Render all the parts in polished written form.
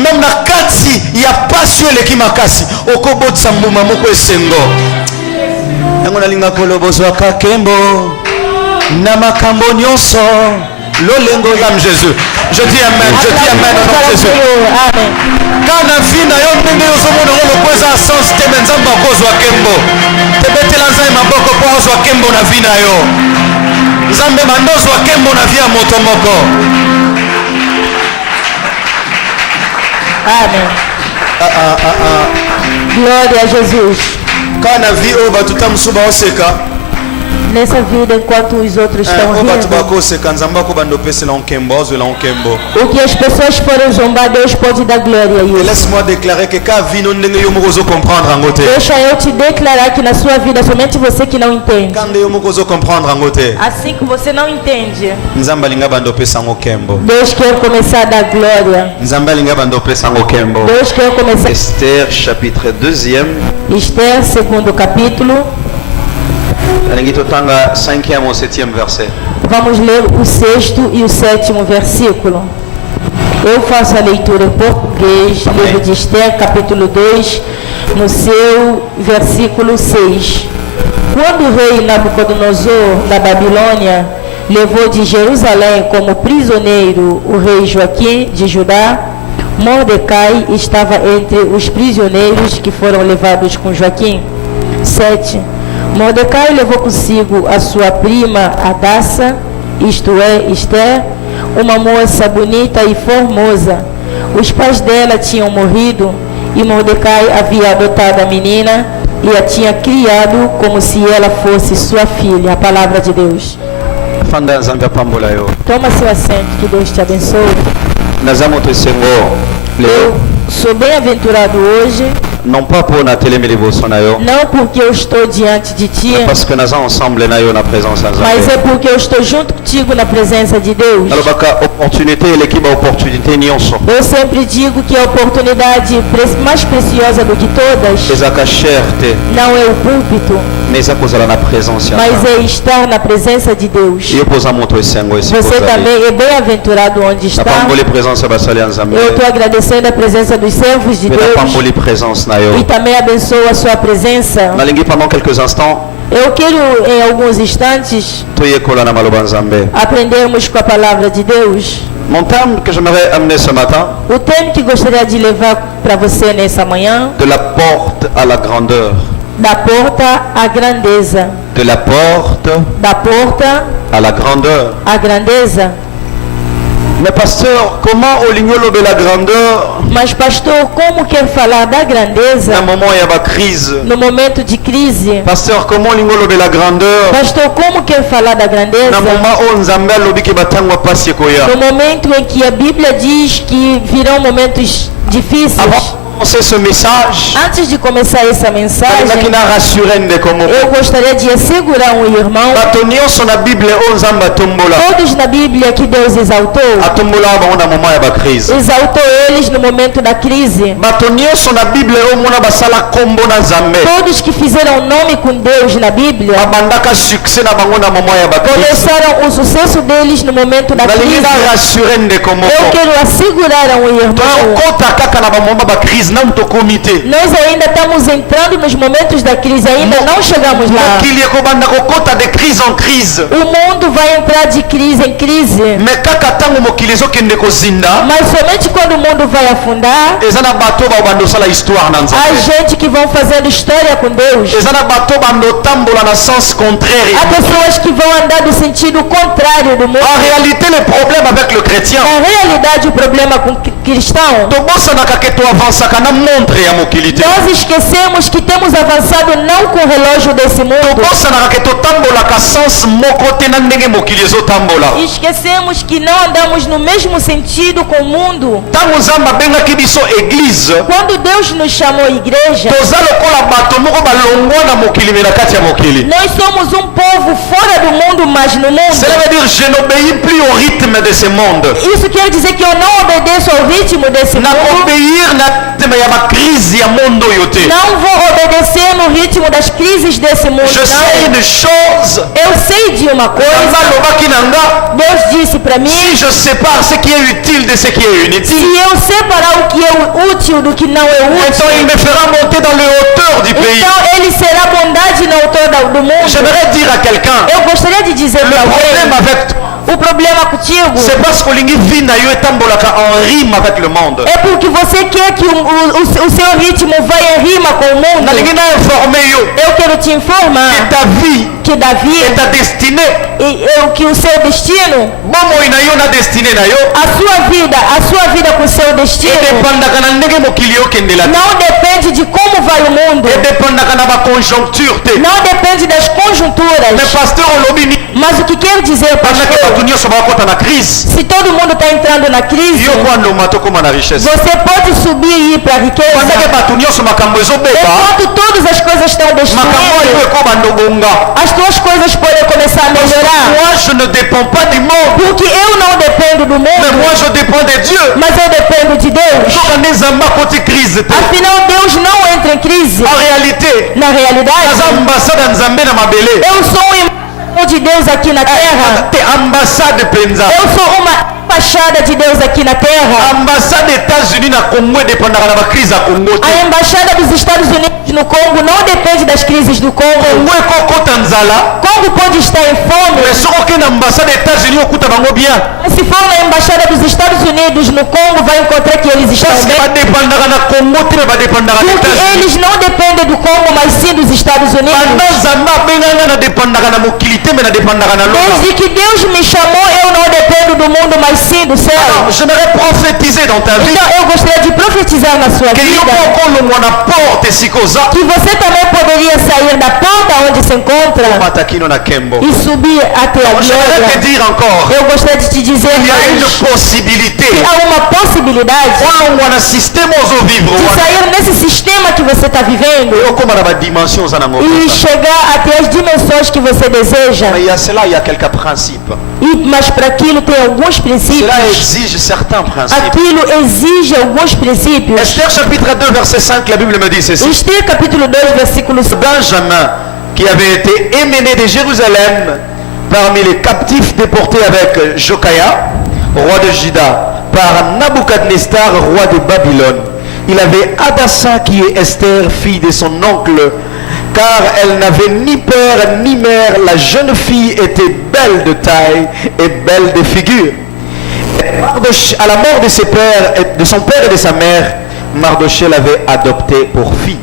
même na kati ya passion eleki makasi okobotisa mbuma moko esengo yango nalinga kolobozwaka kembo na makambo nyonso lolengo lam Jésus. Je dis amen, je dis amen au nom de Jésus. Kana vina yo ndenge yozomona lokweza sens te nzamba kozwa kembo tebetela nzai maboko po ozwa kembo na vina yo nzambe mandozwa kembo na via moto moko. Amen. Glória a Jesus. Kana vi o batuta musuba oseka nessa vida enquanto os outros estão rindo. O que as pessoas forem zombar, Deus pode dar glória a isso. Laisse-moi déclarer que deixa eu te declarar que na sua vida somente você que não entende. Assim que você não entende, Deus quer começar a dar glória. Deus quer começar. Esther chapitre 2e. Esther segundo capítulo. Vamos ler o 6º e o 7º versículo. Eu faço a leitura em português, livro de Esther, capítulo 2, no seu versículo 6. Quando o rei Nabucodonosor da Babilônia levou de Jerusalém como prisioneiro o rei Joaquim de Judá, Mordecai estava entre os prisioneiros que foram levados com Joaquim. 7. Mordecai levou consigo a sua prima Hadassa, isto é, Esther, uma moça bonita e formosa. Os pais dela tinham morrido e Mordecai havia adotado a menina e a tinha criado como se ela fosse sua filha. A palavra de Deus. Toma seu assento, que Deus te abençoe. Eu sou bem-aventurado hoje. Não porque eu estou diante de ti, mas é porque eu estou junto contigo na presença de Deus. Eu sempre digo que a oportunidade mais preciosa do que todas não é o púlpito, mas é estar na presença de Deus. Você também é bem-aventurado onde está. Eu estou agradecendo a presença dos servos de Deus e também abençoo a sua presença. Pendant quelques instants, eu quero em alguns instantes aprendermos com a palavra de Deus. Mon terme que j'aimerais amener ce matin, o termo que gostaria de levar para você nessa manhã, de la porte à la grandeur. Da porta à grandeza. De la porte da porta à la grandeur. À grandeza. Mais pasteur, comment au lignolo de la grandeur? Mas pastor, como quer falar da grandeza? No moment il y a uma crise. No momento de crise. Pasteur, comment au lignolo de la grandeur? Pastor, como quer falar da grandeza? No moment où Nzambe alobi ke batangwa pasi koya. No momento em que a Bíblia diz que virão momentos difíceis. Ce message, antes de começar essa mensagem, eu gostaria de assegurar um irmão, todos na Bíblia que Deus exaltou, exaltou eles no momento da crise. Todos que fizeram nome com Deus na Bíblia, começaram o sucesso deles no momento da crise. Eu quero assegurar a um irmão, nós ainda estamos entrando nos momentos da crise, ainda não chegamos lá. O mundo vai entrar de crise em crise. Mas somente quando o mundo vai afundar, há gente que vão fazendo história com Deus. Há pessoas que vão andar do sentido contrário do mundo. Na realidade, o problema com o cristão, nós esquecemos que temos avançado não com o relógio desse mundo. Esquecemos que não andamos no mesmo sentido com o mundo. Quando Deus nos chamou igreja, nós somos um povo fora do mundo, mas no mundo. Isso quer dizer que eu não obedeço ao ritmo desse mundo. rythme ya crise ya mondo yote. Não vou obedecer no ritmo das crises desse mundo. Je sais Não. une chose. Eu sei de uma coisa. Deus disse para mim. Si je sépare ce qui est utile de ce qui est inutile, Se eu separar o que é útil do que não é então útil, il me fera monter dans les hauteurs du pays. então ele será bondade na altura do mundo. J'aimerais dire à quelqu'un, Eu gostaria de dizer le para problème alguém, avec toi, o problema contigo c'est parce que lingi vie na yo etambolaka en rime avec le monde. é porque você quer que o seu ritmo vá em rima com o mundo. Nalingi na informer yo Eu quero te informar que ta vie que Davi et ta destinée, que o seu destino, bomoi na yo na destinée na yo, a sua vida com o seu destino edependaka na ndenge mokili okendela te. não depende de como vai o mundo, Edependaka na baconjoncture te. não depende das Mais conjunturas. pasteur olobi nini? Mas o que quero dizer, Pendant que pastor, bato nyonso bakota na crise, se todo mundo está entrando na crise, yo kwa ndoma tokoma na richesse. você pode subir e ir para a Pendant que riqueza. bato nyonso makambo ezobeba, Enquanto todas as coisas estão makambo oyo destruindo, ekoba ndobonga. as tuas coisas podem começar a melhorar. Moi je ne dépends pas du monde, Porque eu não dependo do mais mundo, moi je dépends de Dieu. mas eu dependo de Deus. Soka nzambe akoti crise te. Afinal, Deus não entra em crise. En réalité, Na realidade, naza ambassade ya nzambe na mabele. eu sou um embaixador de Deus aqui na terra. Te ambassade penza. Eu sou uma embaixada de Deus aqui na terra. Ambassade États-Unis na Congo dépendaka na bakrise ya Congo te. A embaixada dos Estados Unidos no Congo não depende das crises do Congo. Congo ekokota nzala, Congo pode estar em fome, mais soki okende na ambassade États-Unis okuta bango bien. mas se for na embaixada dos Estados Unidos no Congo, vai encontrar que eles estão Parce que bem. badépendaka na Congo te, mais badépendaka na Porque États-Unis. eles não dependem do Congo, mas sim dos Estados Unidos. Banda nzambe abenganga nadépendaka na mokili te, mais nadépendaka na loka. Desde que Deus me chamou, eu não dependo do mundo, mas sim do céu. Alors, j'aimerais prophétiser dans ta vie Então eu gostaria de profetizar na sua que yo vida kokolongwa na porte esikoza que você também poderia sair da porta onde se encontra matakino na kembo. e subir até a J'aimerais te glória. dire encore, Eu gostaria de te dizer il y a une mais possibilité. há uma possibilidade olongwa na système ozovivre de wana sair nesse sistema que você está vivendo okoma na badimension oza nango e kosa. chegar até as dimensões que você deseja. Mais il y a cela, il y a quelques principes. Mas para aquilo tem alguns princípios. Cela exige certains principes. Aquilo exige alguns princípios. Esther chapitre 2 verset 5, la Bible me dit ceci. Esther capítulo 2 versículo 5. Benjamin, qui avait été émené de Jérusalem parmi les captifs déportés avec Jocaïa, roi de Juda, par Nabucodonosor, roi de Babylone. Il avait Hadassa qui est Esther, fille de son oncle, car elle n'avait ni père ni mère. La jeune fille était belle de taille et belle de figure. À la mort de ses pères, de son père et de sa mère, Mardoché l'avait adoptée pour fille.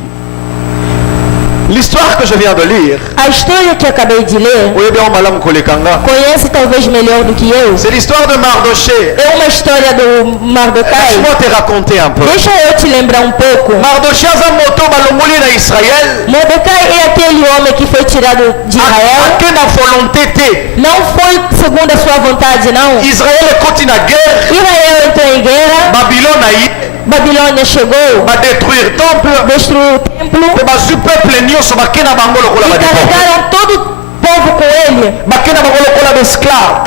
L'histoire que je viens de lire, A história que acabei de ler, conhece talvez melhor do que eu. c'est l'histoire de Mardoché. É uma história do Mardokai. Laisse-moi te raconter un peu. Deixa eu te lembrar um pouco. Mardoché aza moto balongoli na Israël. Mordecai é aquele homem que foi tirado de Israel. Ake na volonté te. Não foi segundo a sua vontade, não. Israël ekoti na guerre. Israel entrou em guerra. Babylone ayi. Babilônia chegou, Ba détruire temple. destruiu o templo Pe bazwi peuple nyonso bake na bango lokola e ba déporté. carregaram todo o povo com ele. Bake na bango lokola ba esclave.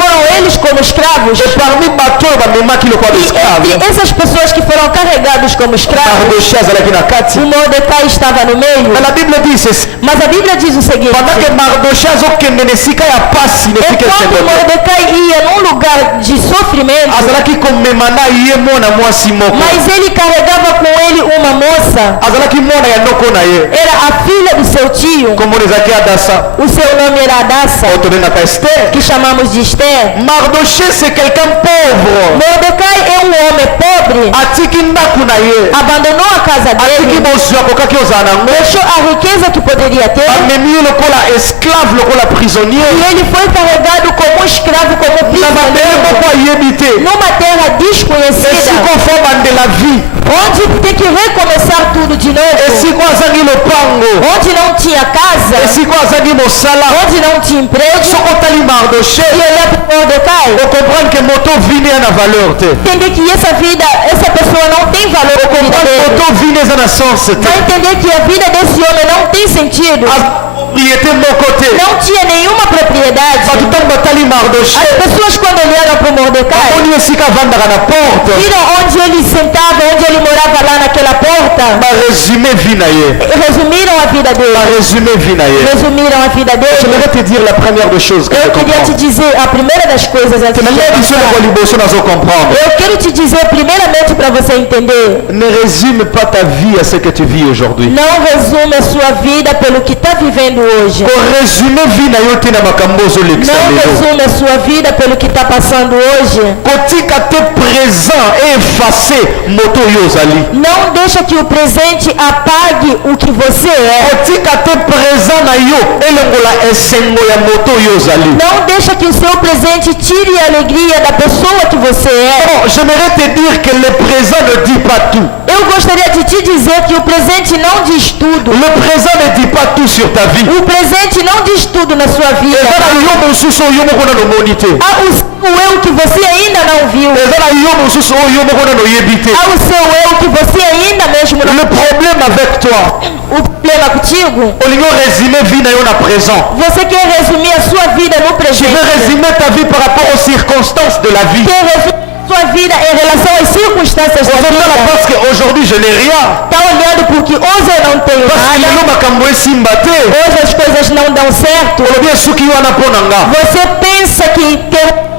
Foram eles como escravos. Et parmi bato oyo bamemaki lokola ba E esclave, entre essas pessoas que foram carregados como escravos, Mardoché azalaki na kati. o Mordecai estava no meio. Mais la Bible dit ceci. Mas a Bíblia diz o seguinte: Pendant que Mardoché azokende na esika ya pasi na esika enquanto esengeli, Mordecai ia num lugar de sofrimento, azalaki komema na ye mwana mwasi moko. mas ele carregava com ele uma moça, Azalaki mwana ya ndoko na ye. era a filha do seu tio, Kombo ezalaki Hadassa. o seu nome era Hadassa, Oyo tobengaka Esther. que chamamos de Esther. Mardoché c'est quelqu'un pauvre. Mordecai é um homem pobre, Atiki ndaku na ye. abandonou a casa Atiki dele, bozwi akokaki ozala nango. deixou a riqueza que poderia ter, Bamemi ye lokola esclave lokola prisonnier. e ele foi carregado como escravo, como Na babele moko prisioneiro, ayebi te. numa terra desconhecida, Esika ofo bandela vie. onde tem que recomeçar tudo de novo, Esika azangi lopango. onde não tinha casa, Esika azangi mosala. onde não tinha emprego, Soko otali Mardoché, e olhar para Mordecai, ocomprendre que moto vini eza na valeur te. entender que essa pessoa não tem valor na vida Ocomprendre dele, moto vini eza na sens te. vai entender que a vida desse homem não tem sentido, propriété moko te. não tinha nenhuma propriedade. Bato ntango batali Mardoché, As pessoas quando olharam para o Mordecai? Oni esika vandaka na porte. Viram onde ele sentava, onde ele morava lá naquela porta? Ba résumé vie na ye. Resumiram a vida Ba dele. résumé vie na ye. Resumiram a vida Je dele. vais te dire la première des choses que je Eu queria te comprends. dizer a primeira das coisas antes de Nanga biso na começar. liboso nazo comprendre. Eu quero te dizer primeiramente para você entender. Ne résume pas ta vie à ce que tu vis aujourd'hui. Não resume a sua vida pelo que está vivendo hoje. Ko résumé vie na yo te na makambo ozolekisa Não lelo. resume a sua vida pelo que está passando hoje. Kotika te présent et effacé moto yo ozali. Não deixa que o presente apague o que você é. Kotika te présent na yo elongola esengo ya moto yo ozali. Não deixa que o seu presente tire a alegria da pessoa que você é. Bon, j'aimerais te dire que le présent ne dit pas tout. Eu gostaria de te dizer que o presente não diz tudo. Le présent ne dit pas tout sur ta vie. O presente não diz tudo na sua vida. Eza na yo mosusu oyo moko nano omoni te. Há o eu que você ainda não viu. Eza na yo mosusu oyo moko nano oyebi te. Há o seu eu que você ainda mesmo não Le problème avec toi, O problema contigo, olingo résumer vie na yo na présent. você quer resumir a sua vida no Tu presente. veux résumer ta vie par rapport aux circonstances de la vie. Quer resumir a sua vida em relação às circunstâncias da Aujourd'hui, vida. parce qu'aujourd'hui je n'ai rien. Está olhando porque hoje eu não tenho Parce que lelo nada. makambo esimba te. Hoje as coisas não dão certo. Olobi esuki wana mpo na nga. Você pensa que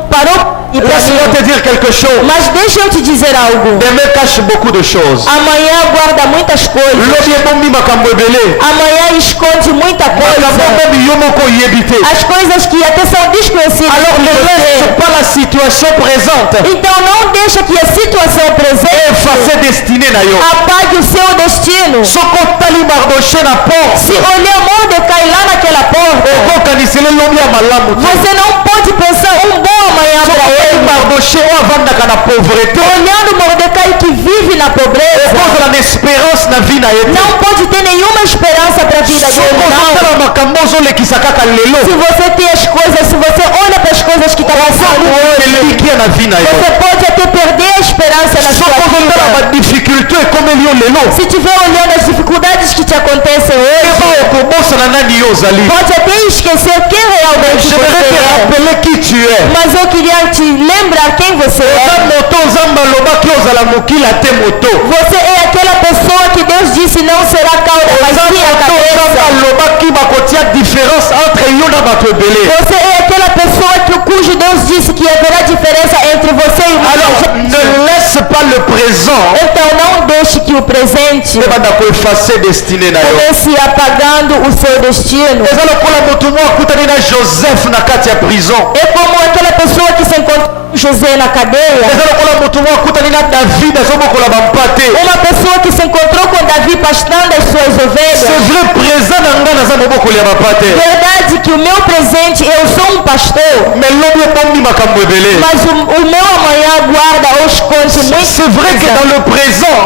parou e pra Laisse-moi te mim. dire quelque chose. Mas deixa eu te dizer algo. Demain cache beaucoup de choses. Amanhã guarda muitas coisas. Lobi ebombi makambo ebele. Amanhã esconde muita Makambo coisa. memi yo moko oyebi te. As coisas que até são desconhecidas. Alors ne por laisse você. pas la situation présente Então não deixa que a situação presente effacer destinée na yo. apague o seu destino. Soko tali Mardoché na porte. Se olhar Mordecai lá naquela porta, okokanisele lobi ya malamu te. você não pode pensar um bom amanhã Soko para tali ele. Mardoché oyo avandaka na pauvreté. Olhando Mordecai que vive na pobreza, okozala na espérance na vie na ye te. não pode ter nenhuma esperança para a vida dele. Soko Não. ozotala makambo ozolekisa kaka Se lelo. você tem as coisas, se você olha para as coisas que estão passando hoje, elikia na vie na yo. você pode até perder a esperança na sua Soko ozotala vida. badifficulté ekomeli yo lelo. Se estiver olhando as dificuldades que te acontecem hoje, eba okobosana nani yo ozali. pode até esquecer quem realmente Je você voudrais te é. rappeler qui tu es. Mas eu queria te lembrar quem você Eza é. moto nzambe alobaki ozala mokila te moto. Você é aquela pessoa que Deus disse não será cauda, mas Eza sim a moto nzambe cabeça. alobaki bakotia différence entre yo na bato ebele. Você é aquela pessoa cujo Deus disse que haverá diferença entre você e muita Alors gente. ne laisse pas le présent Então não deixe que o presente ebanda koefface destinée na yo. comece apagando o seu destino. eza lokola moto moko akutani na Joseph na kati ya prison. É como aquela pessoa que se encontrou com José na cadeia. eza lokola moto moko akutani na David azobokola bampate. Uma pessoa que se encontrou com Davi pastando as suas C'est ovelhas. vrai présent na nga naza mobokoli ya bapate. Verdade que o meu presente, eu sou um pastor, mais lobi ebombi makambo ebele. mas o meu amanhã guarda ou esconde muito. C'est vrai que dans le présent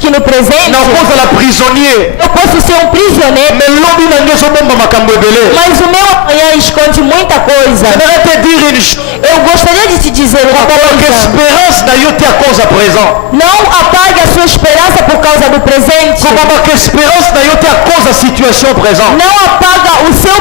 Que no presente nakozala prisonnier. eu posso ser um prisioneiro, mais lobi na ngai ezobomba makambo ebele. mas o meu amanhã esconde muita coisa. J'aimerais te dire une chose. Eu gostaria de te dizer uma Parce que coisa. espérance na yo te à cause à présent. Não apague a sua esperança por causa do presente. Comment que espérance na yo te à cause à situation présente. Não apaga o seu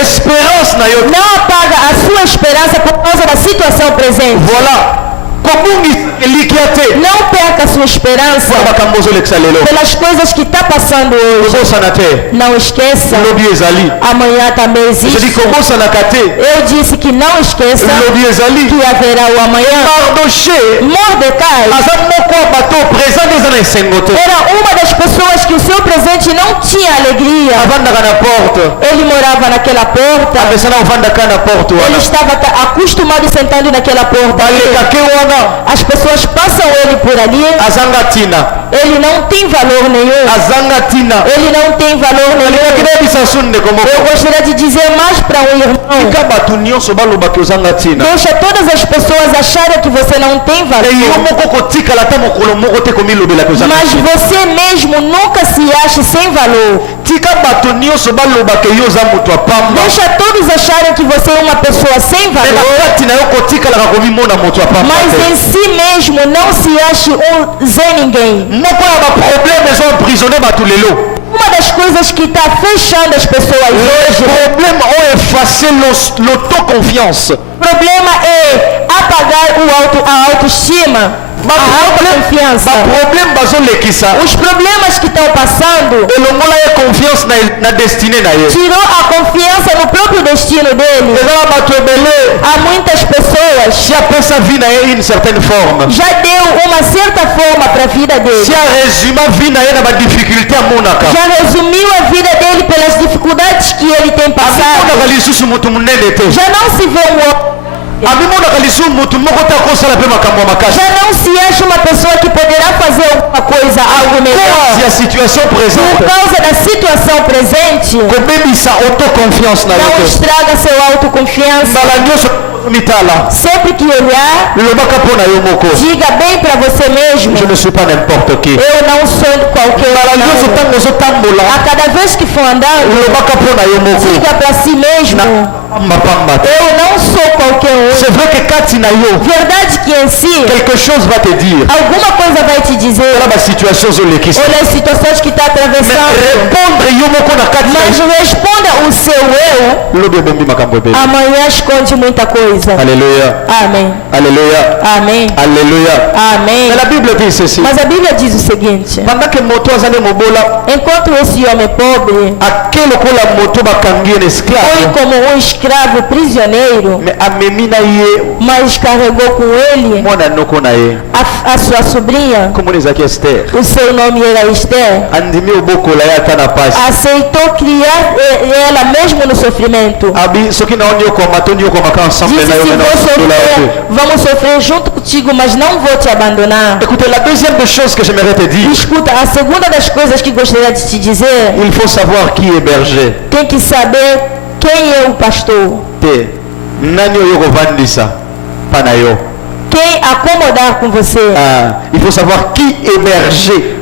Espérance na yo. não apaga a sua esperança por causa da situação presente. Voilà. Komungi elikia te. Não perca a sua esperança Pour makambo ozolekisa lelo. pelas coisas que está passando hoje. Kobosana te. Não esqueça, Lobi ezali. amanhã também Je dis existe. kobosanaka te. Eu disse que não esqueça Lobi ezali. que haverá o amanhã. Mardoché Mordecai aza moko ya bato présent eza na esengo te. era uma das pessoas que o seu presente não tinha alegria. avandaka na porte. Ele morava naquela porta. apesana ovandaka na porte Ele wana. estava acostumado sentando naquela porta. balekake wana As pessoas passam ele por ali. azanga tina. Ele não tem valor nenhum. azanga tina. Ele não tem valor nenhum. nakina sunde Eu komoko. gostaria de dizer mais para um irmão. tika bato nyonso balobaki ozanga tina. Deixa todas as pessoas acharem que você não tem yo valor. moko kotikala ata mokolo moko te komilobelaki ozanga Mas tina. você mesmo nunca se ache sem valor. tika bato nyonso balobaki yo oza moto ya pamba. Deixa todos acharem que você é uma pessoa sem me na valor. kati na yo kotikalaka komimona moto ya pamba Mas te. em si mesmo não se ache um Zé Ninguém. moko ya baproblème eza emprisonne bato lelo. Uma das coisas que está fechando as pessoas le hoje, problème oyo efface effacer l'autoconfiance. O problema é apagar a autoestima, a autoconfiança. Os problemas que estão passando na destinée na ye. tirou a confiança no próprio destino dele. Há muitas pessoas Si apesa vie na ye une certaine forme. já deu uma certa forma para a vida dele. Si a résumé vie na ye na ba difficulté amonaka. Já resumiu a vida dele pelas dificuldades que ele tem passado. Amonaka lisusu mutu munene te. Já não se vê um homem. Amonaka lisusu mutu moko ta kosala pe makambo makasi. Já não se acha uma pessoa que poderá fazer alguma coisa, algo melhor. Si a situation Por présente. causa da situação presente, Kobebisa autoconfiance na não ye. estraga seu autoconfiança. Mbala nyonso mitala. Sempre que olhar, Lobaka pona yo moko. diga bem para você mesmo: Je ne suis pas n'importe qui. eu não sou qualquer Mbala nyonso um. tango zotambola. A cada vez que for andando, Lobaka pona yo moko. diga para si mesmo: Mapamba. eu não sou qualquer um. C'est vrai que kati na yo, Verdade que em si, quelque chose va te dire. alguma coisa vai te dizer. Voilà ma situation zolekisa. Olha as situações que está Mais atravessando. répondre yo moko na kati na Mas yo. responda o seu eu. Lobi bombi makambo ebe. Amanhã esconde muita coisa. Alléluia. Amém. Alléluia. Amém. Alléluia. Amém. Mais la Bible dit ceci. Mas a Bíblia diz o seguinte: Pendant que moto azali mobola, enquanto esse homem pobre akelo kola moto bakangi un foi esclave. como um escravo prisioneiro, Mais amemi na ye mas carregou com ele mwana noko na ye. a sua sobrinha, Como ezaki Esther. o seu nome era Esther, Andimi obokola ye ata na pasi. aceitou criar ela mesmo no sofrimento. Abi soki na ondi okoma tondi okoma ka ensemble Disse: na yo se mena vou okola sofrer, yo. vamos sofrer junto contigo, mas não vou te abandonar. Écoutez, la deuxième des choses que j'aimerais te dire, Escuta, a segunda das coisas que gostaria de te dizer, il faut savoir qui est berger. tem que saber quem é o pastor, Te nani oyo kovandisa pa na yo. quem acomodar com você. Ah, il faut savoir qui est berger.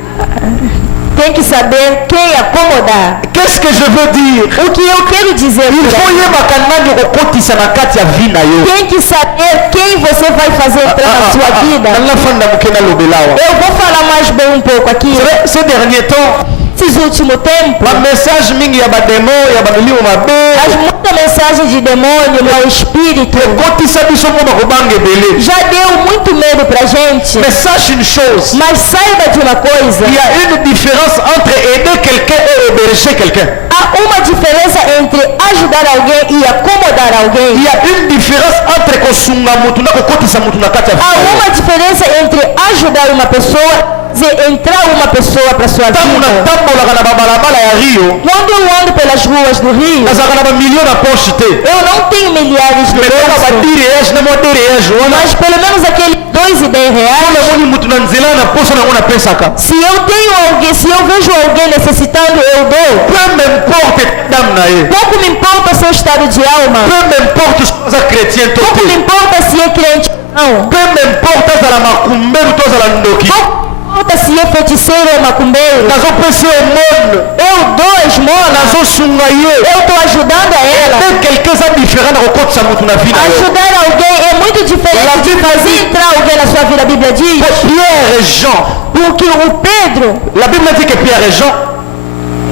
Tem que saber quem acomodar. Qu'est-ce que je veux dire? O que eu quero dizer Il por faut aí, yebaka nani okokotisa na kati ya vie na yo. tem que saber quem você vai fazer entrar na sua vida. nalafanda moke nalobelawa. Eu vou falar mais bem um pouco aqui. Ces derniers temps, Esses últimos tempos, bamessage mingi ya bademo ya bamilimo mabe as muitas mensagens de demônio, mau espírito, ekotisa biso mpo bakobanga ebele. já deu muito medo pra gente. Mais sache une chose, Mas saiba de uma coisa: il y a une différence entre aider quelqu'un et héberger quelqu'un. há uma diferença entre ajudar alguém e acomodar Il alguém. y a une différence entre kosunga mutu na kokotisa mutu na kati ya Há vida. uma diferença entre ajudar uma pessoa e entrar uma pessoa para sua Ntango vida. natambolaka na babalabala ya Rio, Quando eu ando pelas ruas do Rio, nazalaka na bamilio na poche te. eu não tenho milhares de Mais kaka bolso, badireyage na mwa dereyage wana mas pelo menos aquele R$2,10. mpona moni mutu na nzela na poso nango napesaka. Se eu tenho alguém, se eu vejo alguém necessitando, eu dou. Peu m'importe dame na ye. Pouco me importa seu estado de alma. Peu m'importe soki aza chrétien to Pouco me te. importa se é crente ou não. Peu m'importe azala makumberu to azala ndoki. Pouco me importa se é feiticeiro ou macumbeiro. nazopesa yo monde, Eu dou esmola. nazosunga ye. Eu estou ajudando a ela. Aider quelqu'un eza différent na kokotisa mutu na vie na yo. Ajudar alguém é muito diferente de fazer entrar alguém na sua vida. A Bíblia diz. Pierre et Jean, Porque o Pedro, la Bible dit que Pierre et Jean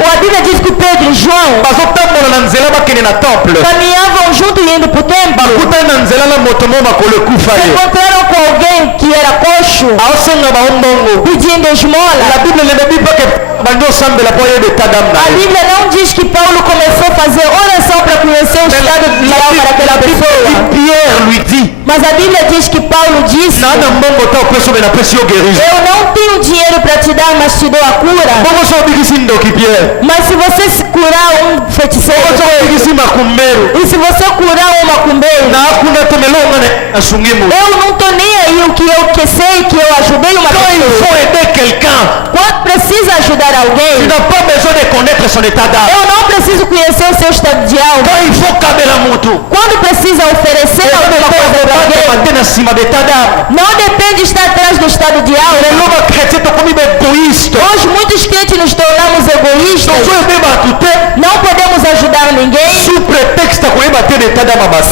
a Bíblia diz que o Pedro e João bazotambola na nzela bakende na temple, caminhavam junto indo para o templo. bakutani na nzela na moto mo makolo ekufa Se ye, encontraram com alguém que era coxo, aosenga bango mbongo. pedindo La esmola. Bible ne dit pas que bandi osambela po ayeba etadam na A ye. Bíblia não diz que Paulo começou a fazer oração para conhecer o estado de alma daquela pessoa. Pierre lui dit, Mas a Bíblia diz que Paulo disse: nana mbongo ta opesa obe napesi yo guérison. eu não tenho dinheiro para te dar, mas te dou a cura. Bongo so obikisi ndoki Pierre, Mas se você se curar um feiticeiro, bongo so obikisi makumberu, e se você curar um macumbeiro, na akuna te melonga ne asungi mu. eu não tô nem aí o que eu que sei que eu ajudei uma Quand il pessoa. faut aider quelqu'un, Quando precisa ajudar tu alguém, n'as pas besoin de connaître son état d'âme. eu não preciso conhecer o seu estado de alma. Quand il faut kabela mutu, Quando precisa oferecer alguma coisa para alguém, bate na nsima d'état d'âme. não depende de estar atrás do estado de alma. Lelo bakretien tokomi baegoïste, Hoje muitos crentes nos tornamos egoístas. tozoyebe bato te Não podemos ajudar ninguém sous prétexte ya koyeba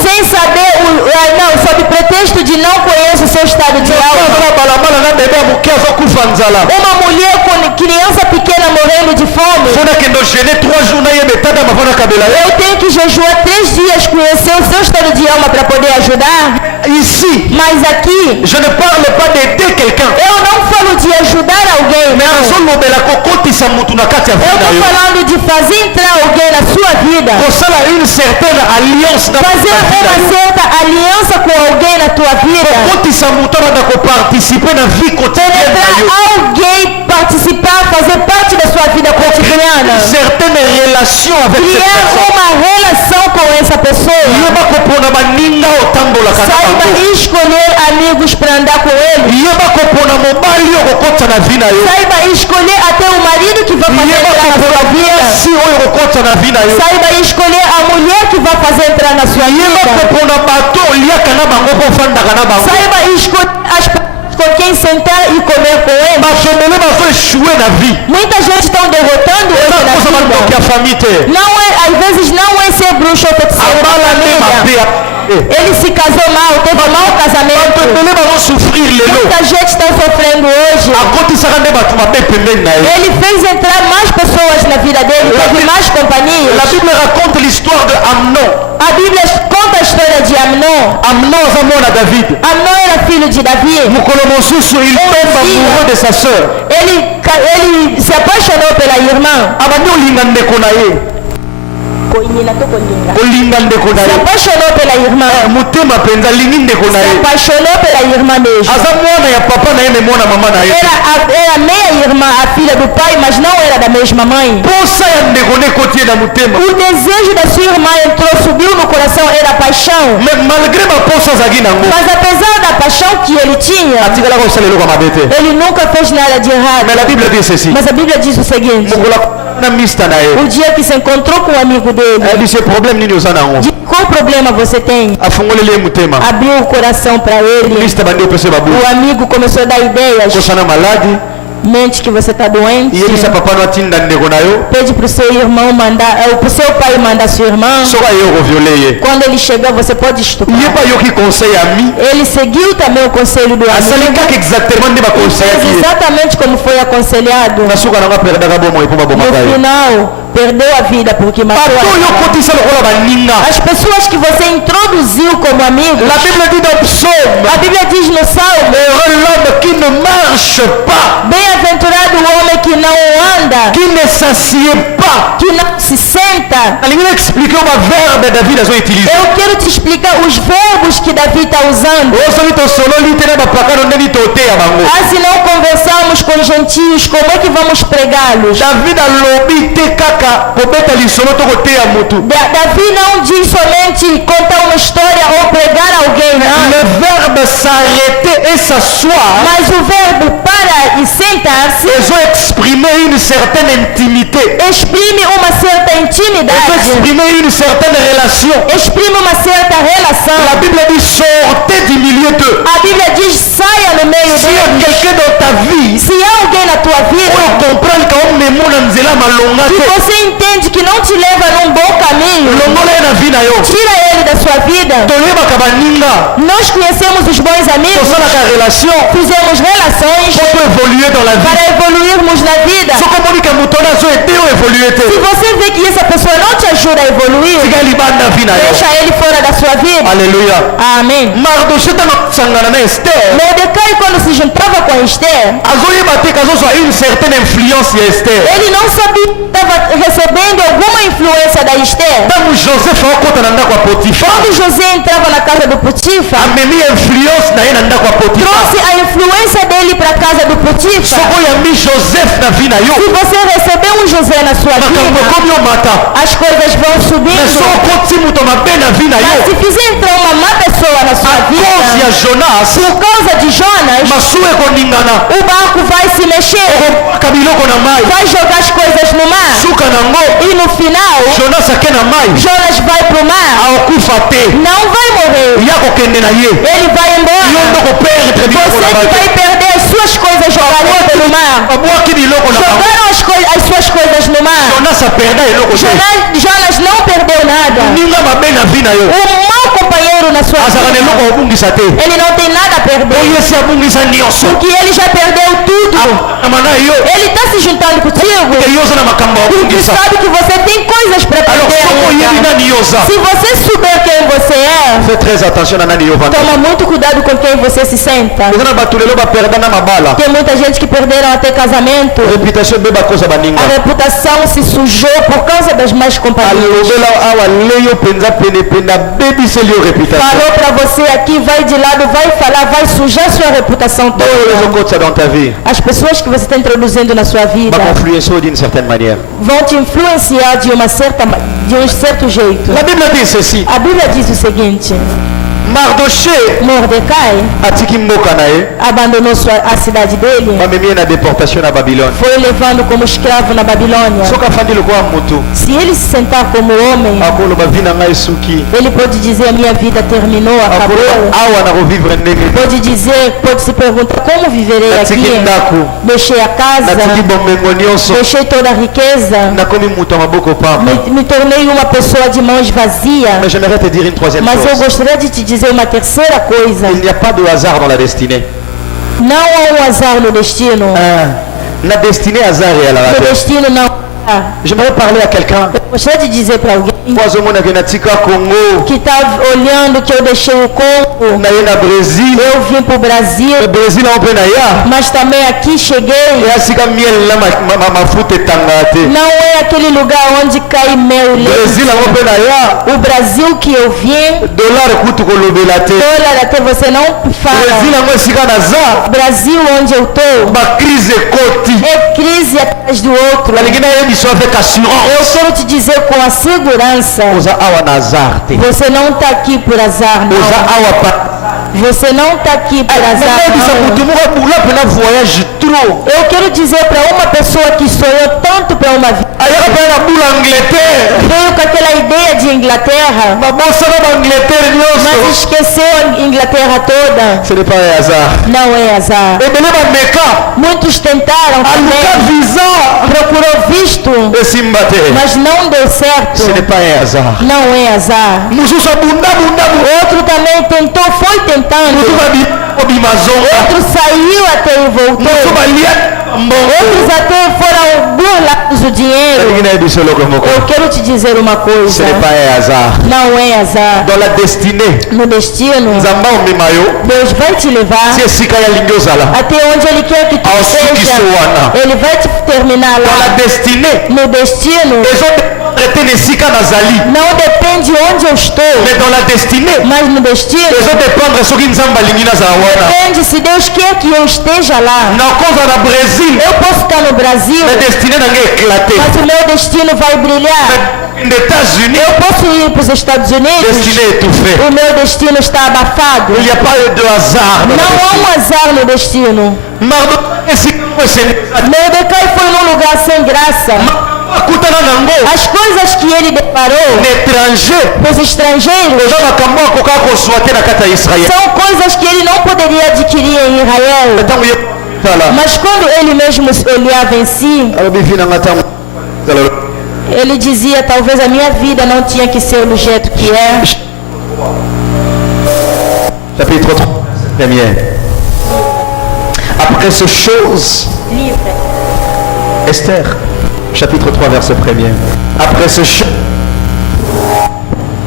sem saber, não, sob pretexto de não conhecer o seu estado de alma. Uma mulher com criança pequena morrendo de fome. Eu tenho que jejuar 3 dias, conhecer o seu estado de alma para poder ajudar. Ici, Mas aqui, je ne parle pas d'aider quelqu'un. eu não falo de ajudar alguém, não. Eu estou falando de fazer entrar alguém na sua vida. Une certaine alliance dans Fazer uma certa aliança com alguém na tua vida. participer na vie quotidienne. Alguém participar, fazer parte da sua vida cotidiana. Certaines relations avec cette Criar personne. uma relação com essa pessoa. Saiba escolher amigos para andar com ele. Saiba escolher até o marido que vai fazer entrar na sua vida. Saiba escolher a mulher que vai fazer entrar na sua vida. Saiba escolher as pessoas com quem sentar e comer com ele. Muita gente está derrotando ele na vida. Não é, às vezes não é ser bruxo ou feiticeiro na família. Ele se casou mal, teve um mau casamento. Muita gente está sofrendo hoje. Ele fez entrar mais pessoas na vida dele, teve mais companhias. La Bible raconte l'histoire de Amnon. A Bíblia conta a história de Amnon. Amnon era filho de Davi. il tombe amoureux de sa sœur. Ele se apaixonou pela irmã. Se apaixonou pela irmã. Se apaixonou pela irmã mesmo. Era meia irmã, a filha do pai, mas não era da mesma mãe. O desejo da sua irmã subiu no coração, era paixão. Mas apesar da paixão que ele tinha, ele nunca fez nada de errado. Mas a Bíblia diz o seguinte: o dia que se encontrou com um amigo dele, qual problema você tem? Abriu o coração para ele. O amigo começou a dar ideias. Mente que você está doente. Pede para o seu irmão mandar, para o seu pai mandar sua irmã. Quando ele chegar, você pode estuprar. Ele seguiu também o conselho do amigo. Fez exatamente como foi aconselhado. No final, perdeu a vida porque matou as pessoas que você introduziu como amigos. A Bíblia diz no Salmo: bem-aventurado o homem que não anda, que não se senta. Eu quero te explicar os verbos que Davi está usando. Se não conversarmos com gentios, como é que vamos pregá-los? Davi não diz somente contar uma história ou pregar alguém, não. Mas o verbo para e sentar-se exprime uma certa intimidade. Exprime uma certa relação. A Bíblia diz: saia no meio deles. Se há alguém na tua vida que você entende que não te leva num bom caminho, tira ele da sua vida. Nós conhecemos os bons amigos, fizemos relações para evoluirmos na vida. Se você vê que essa pessoa não te ajuda a evoluir, deixa ele fora da sua vida. Aleluia. Amém. Mordecai, quando se juntava com Esther, ele não sabia que estava recebendo alguma influência da Esther. Quando José entrava na casa do Potifar, trouxe a influência dele para a casa do Potifar. Se você receber um José na sua vida, as coisas vão subindo. Mas se fizer entrar uma má pessoa na sua vida, por causa de Jonas, o barco vai se mexer, vai jogar as coisas no mar, e no final Jonas vai pro mar, não vai morrer, ele vai embora. Você que vai perder as suas coisas jogadas pelo mar. Jogaram as suas coisas no mar. Jonas não perdeu nada. na vie na yo. O mau companheiro na sua Azaka ne vida, loko obungisa te. ele não tem nada a perder. Oye si abungisa nyonso. Porque ele já perdeu tudo. Amana yo. Ele está se juntando contigo. Ke yoza na makambo Porque obungisa. sabe que você tem coisas para Alors perder soko yebi ainda. nani yoza. Se você souber quem você é, Fais très attention na nani yo vanda. toma muito cuidado com quem você se senta. Ezana batulelo ba perda na mabala. Tem muita gente que perderam até casamento. Réputation beba koza baninga. A reputação se sujou por causa das más companhias. Alobela awa leyo penza pene pena baby seli yo réputation. Falou para você aqui, vai de lado, vai falar, vai sujar sua reputação Donc les toda. autres ça dans ta vie. As pessoas que você está introduzindo na sua vida Va influencer d'une certaine manière. vão te influenciar de um certo jeito. La Bible dit ceci. A Bíblia diz o seguinte: Mardoché Mordecai atiki mboka na ye. abandonou a cidade dele, Bamemi na déportation na Babylone. foi levando como escravo na Babilônia. Soka afandi lokola mutu. Se ele se sentar como homem, Akoloba vi na ngai suki. ele pode dizer: a minha vida terminou, Akoloba acabou. awa na revivre ndenge. Pode dizer, pode se perguntar: como viverei Natiki aqui? ndako. Deixei a casa, Natiki bomengo nyonso. deixei toda a riqueza, Nakomi mutu ya maboko papa. me tornei uma pessoa de mãos vazias. Mais j'aimerais te dire une troisième Mas eu chose. gostaria de te dizer uma terceira coisa: Il n'y a pas de hasard dans la destinée. não há um azar no destino. Na destinée hasard est à la No radio. destino não há. J'aimerais parler à quelqu'un. Eu gostaria de dizer para alguém Poazomona ke natika Congo. que está olhando que eu deixei o Congo, Na ye na Brésil. eu vim para o Brasil, Brésil na ope na ya. mas também aqui cheguei. Ya sika miel na mafuta etanga te. Não é aquele lugar onde cai mel e leite. Brésil na ope na ya. O Brasil que eu vim, Dollar kutu kolobela te. dólar até você não Brésil fala. yango esika naza. Brasil onde eu tô Ba crise ekoti. é crise atrás do outro. Nalingi nayebiso avec Eu assurance. quero te dizer com a segurança: Oza awa na hasard te. você não está aqui por azar, Oza não. awa pa. Você não está aqui por azar, Nayebisa não. mutu moko abula pena voyage trop. Eu quero dizer para uma pessoa que sonhou tanto para uma vida, Ayaka pena na bula Angleterre. veio com aquela ideia de Inglaterra, Babosana ba Angleterre nyonso. mas esqueceu a Inglaterra toda. Ce n'est pas un hasard. Não é azar. Ebele bameka. Muitos tentaram Aluka também, visa. procurou visto, Esimba te. mas não deu certo. Ce n'est pas un hasard. Não é azar. Mususu abunda bunda bunda. Outro também tentou, foi tentando. Mutu babi obimazonga. Outro saiu até e Mutu voltou. balia mbongo. Outros até foram burlados o dinheiro. Nalingi nayebiso eloko moko. Eu quero te dizer uma Ce coisa: n'est pas un hasard. não é azar. Dans la destinée, No destino, Nzamba omema yo. Deus vai te levar Si esika ya lingi ozala. até onde Ele quer que tu Ao esteja. Sukisowana. Ele vai te terminar Dans la lá. destinée, No destino, ezodependre na esika nazali. não depende onde eu estou, Mais dans la destinée, mas no destino, ezodependre soki nzambe alingi nazala wana. depende se Deus quer que eu esteja lá. nakoza na Brésil. Eu posso estar no Brasil, La destinée nange éclaté. mas o meu destino vai brilhar. Les États-Unis, Eu posso ir para os Estados Unidos, destinée étouffée. o meu destino está abafado. Il n'y a pas de hasard. dans la Não há destinée. um azar no destino. Mordecai foi num lugar sem graça. akutana nango As coisas que ele deparou l'étranger com os estrangeiros eza makambo akoka kozwa te na kati ya Israel. são coisas que ele não poderia adquirir em Israel. Ntango ye tala Mas quando ele mesmo olhava em si, alobi vi nanga ntango ele dizia: talvez a minha vida não tinha que ser do jeito que é. chapitre 3 première. Après ces choses, Esther, chapitre 3, verset 1er. Après ce choses,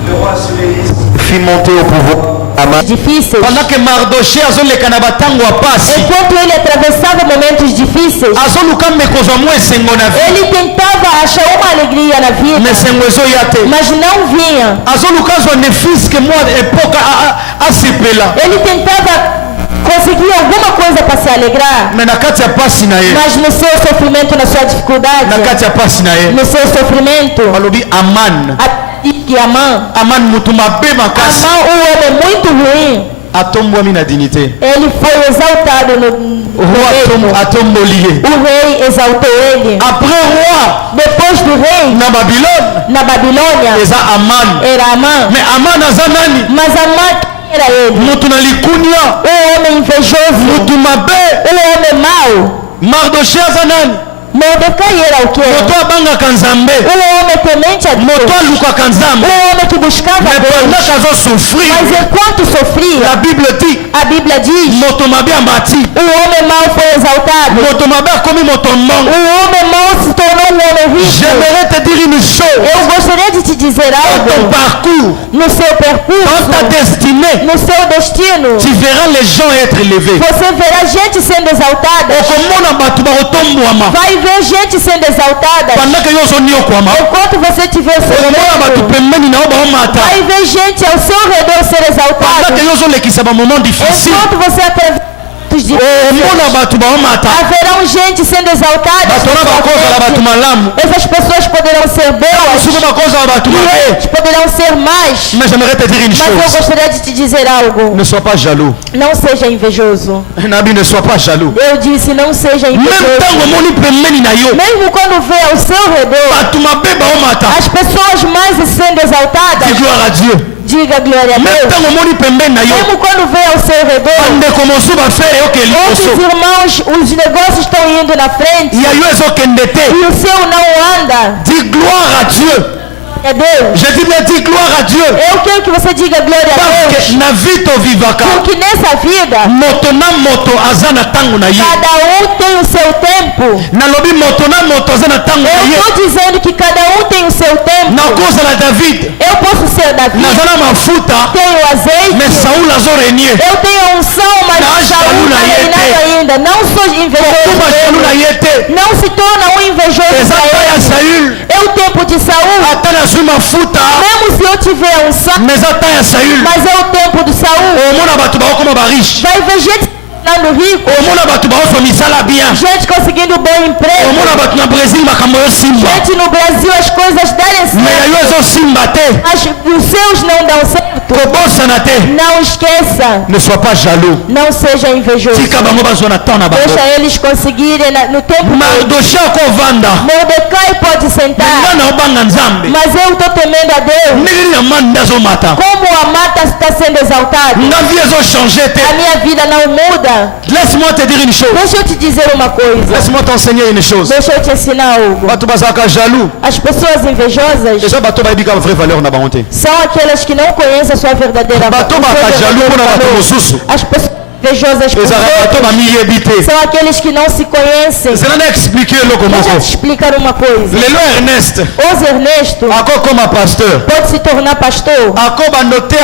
le roi Soléis fit monter au pouvoir Aman. Difíceis. Pendant que Mardoché azoleka na batango apasi, Enquanto ele atravessava momentos difíceis, azoluka mekozwa mwa esengo na vie, ele tentava achar uma alegria na vida, mesengo ezoya te. mas não vinha. Azoluka azwa nefiske mwa epoka asepela, Ele tentava conseguir alguma coisa para se alegrar, me na kati ya pasi na ye, mas no seu sofrimento, na sua dificuldade, na kati ya pasi na ye, no seu sofrimento, balobi Aman. Aman mutu mabe makasi, Amã, um homem muito ruim, atombwami na dignité. ele foi exaltado no reino. Atomboli ye. O rei exaltou ele. Après roi Depois do rei, na Babylone, na Babilônia, eza Aman. era Amã. Mais Aman aza nani? Mas Amã era ele? Mutu na likunya, Um homem invejoso, mutu mabe. um homem mau. Mardoché aza nani? Mordecai era o quê? moto abangaka nzambe, Homem temente a moto Deus. alukaka nzambe, Homem que buscava mais Deus. pendant qu'azosouffrir, Mas enquanto sofria, la Bible dit a Bíblia diz, moto mabe ambati, o homem mau foi exaltado. moto mabe akomi moto mbongo. O homem mau se tornou um homem rico. J'aimerais te dire une chose, Eu gostaria de te dizer dans ton algo. parcours, No seu dans ta percurso, destinée, no seu destino, tu verras les gens être élevés. você verá gente sendo exaltada. Okomona bato bakotombwama Vai ver gente sendo exaltada. pendant que yo ozoniokwama, Enquanto você tiver o seu okomona bato tempo, pembeni nao baomata vai ver gente ao seu redor ser pendant exaltada. que yo ozolekisa bamoment difficile, Enquanto você atravessa de omona bato baomata haverão gente sendo exaltada. bato wana bakozala bato malamu, Essas pessoas poderão ser boas. mosusu bakozala bato E mabe. outros poderão ser más. Mais j'aimerais te dire une Mas eu chose, gostaria de te dizer algo. ne sois pas jaloux. Não seja invejoso. Nabi, ne sois pas jaloux. Eu disse, não seja Même invejoso. ntango omoni pembeni na yo Mesmo quando vê ao seu redor bato mabe baomata, as pessoas mais sendo exaltadas, dis gloire à Dieu. diga glória a Même Deus. ntango omoni pembeni na yo Mesmo quando vê ao seu redor bandeko mosusu bafere yo ke outros liboso, irmãos, os negócios estão indo na frente ya yo ezokende te, e o seu não anda. dis gloire à Dieu. É Deus. Je dis bien, dis gloire à Dieu. Eu quero que você diga glória a Parce Deus. que na vie tovivaka, Porque nessa vida, moto na moto aza na tango na ye. cada tem o seu tempo. Nalobi moto na moto aza na tango na Eu ye. estou dizendo que cada tem o seu tempo. Nakozala David, Eu posso ser Davi, naza na mafuta, tenho azeite, mais Saul azo renier. eu tenho a unção, mas Não, Saul Saul não na é yete. nada ainda. Não sou invejoso. Pourquoi Saul na dele. ye te? Não se torna um invejoso Eza para ta ya ele. Saül, É o tempo de Saul. ata nazwi mafuta, Mesmo se eu tiver a unção, mais eza ta ya Saül. mas é o tempo de Saul. Omona bato bakokoma bariche, Vai ver gente ficando rico, omona bato bakozwa misala bien, gente conseguindo bom emprego, omona bato na Brésil makambo yosimba, gente no Brasil as coisas darem mais ya yo certo, ezosimba te, mas os seus não dão certo. kobosana te. Não esqueça, Ne sois pas jaloux. não seja invejoso. Tika bango bazwa na temps na bango. Deixa eles conseguirem no tempo deles. Mardoché akovanda Mordecai pode sentar, nga na obanga nzambe mas eu estou temendo a Deus. ndenge nini amani nde azomata Como a mata está sendo exaltada, nga vie ezochange te. a minha vida não muda. Laisse-moi te dire une chose, Deixa eu te dizer uma coisa. laisse-moi t'enseigner une chose. Deixa eu te ensinar algo. Bato bazalaka jaloux As pessoas invejosas eza bato bayebika vraie valeur na bango te. são aquelas que não conhecem a sua verdadeira Bato o seu baka verdadeiro jaloux mpona bato valor. mosusu As pessoas invejosas por ezalaka bato outros bamiyebi te. são aqueles que não se conhecem. zela na explike eloko Deixa eu moko. te explicar uma coisa. lelo Ernest Os Ernesto akokoma pasteur, pode se tornar pastor, akoba te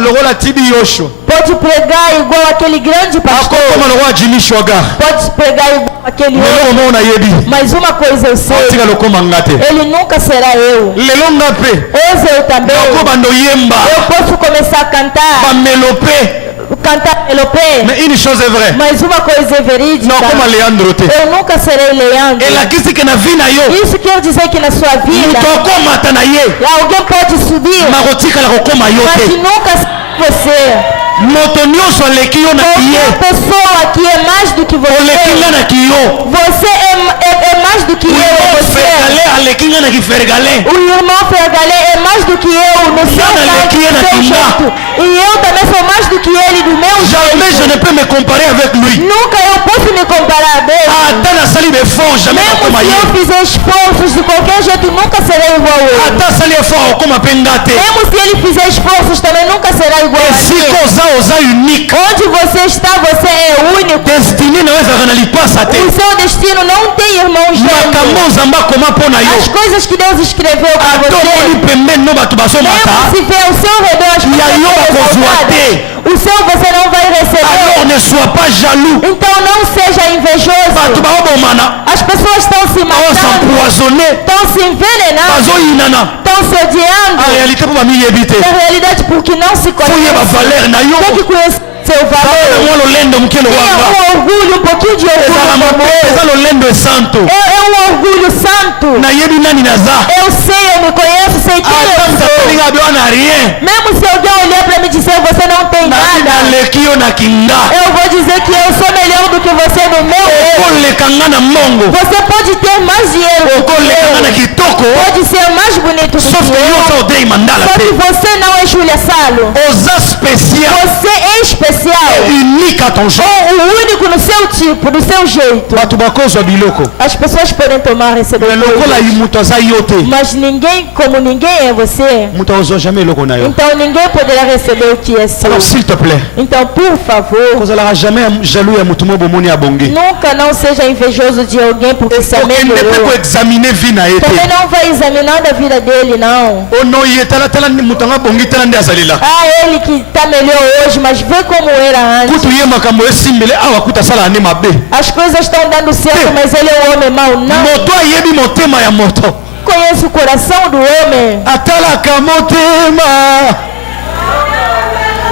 lokola tibi yosho, pode pregar igual aquele grande pastor, akokoma lokola jimi shwaga. pode pregar igual aquele lelo outro. omo nayebi Mas uma coisa eu sei, atika lokoma nga te. ele nunca será eu. lelo nga mpe Hoje eu também, akoba noyemba eu posso começar a cantar, bamelope. cantar melopé, Mais une chose est vraie, mas uma coisa é verídica, nakoma Leandro te. eu nunca serei Leandro. elakisi ke na vi na yo Isso quer dizer que na sua vida, moto akomata na ye alguém pode subir, nakotikala kokoma yo mas te. nunca será você. moto nyonso aleki yo na Qualquer kiye pessoa que é mais do que oleki nga você, na kiyo. você é mais do que eu ou você. fergale aleki nga na kifergale. O irmão Fergalé é mais do que eu no seu Nada canto, daqui é no seu daqui, jeito. E eu também sou mais do que ele do meu Jamais je jeito. ne peux me comparer avec lui. Nunca eu posso me comparar a Deus. ata nasali befort jamais Mesmo nakoma se ye. eu fizer esforços de qualquer jeito, nunca serei igual a ele. ata asali effort akokoma mpe nga te. Mesmo se ele fizer esforços, também nunca será igual a esika mim. oza unique. Onde você está, você é único. destiny na yo ezalaka na lipasa te. O seu destino não tem irmãos makambo gêmeos. nzambe akoma mpo na yo As coisas que Deus escreveu para ata omoni você, pembeni no bato bazomata, mesmo se vê ao seu redor as E aí eu pessoas vou exaltadas, zoar. o seu você não vai receber. alors ne sois pas jaloux. Então não seja bato invejoso. baobomana As pessoas estão se matando, baosempoisonne estão se envenenando, bazoyinana estão se en odiando. réalité mpo bamiyebi te. Na realidade, porque não se fo yeba conhece. valeur na yo. Tem que conhecer seu valor. mwa lolendo moke Tenha lowanga um orgulho, um pouquinho de ezala orgulho. mabe eza lolendo esanto. É um orgulho santo. nayebi nani naza Eu sei, eu me conheço, sei quem ata eu mzapeli balinga bio na rien. Mesmo se alguém olhar para me dizer você não tem Na nada, lekio na kinga. eu vou dizer que eu sou melhor do que você no meu eu. Okolekanga na mongo. Você pode ter mais dinheiro do que Okolekanga na eu. kitoko. Pode ser mais bonito do Sauf que que yo eu. sa odei mandala Só que te. você não é Júlia Salo. Oza spécial. Você é especial. Unique à ton genre. Ou o único no seu tipo, no seu jeito. Bato bakozwa biloko. As pessoas podem tomar, receber Mais lokola coisas, muto aza yo te. mas ninguém, como ninguém é você, Muto ozwa jamais eloko na yo. então ninguém poderá receber o que é seu. Alors s'il te plaît, Então, por favor, kozalaka jamais jaloux ya mutu mo bomoni abongi. nunca não seja invejoso de alguém porque se Okende pe melhorou. koexamine vie na ye te. Também não vai examinando a vida dele, não. Ono ye tala mutu anga bongi tala nde azalelaka. Ah, ele que está melhor hoje, mas vê como era antes. Kutu ye makambo esimbele awa kuta asala ane mabe. As coisas estão dando certo, mas ele é um homem mau. Não Moto ayebi motema ya moto. conhece o coração do homem. Atalaka motema.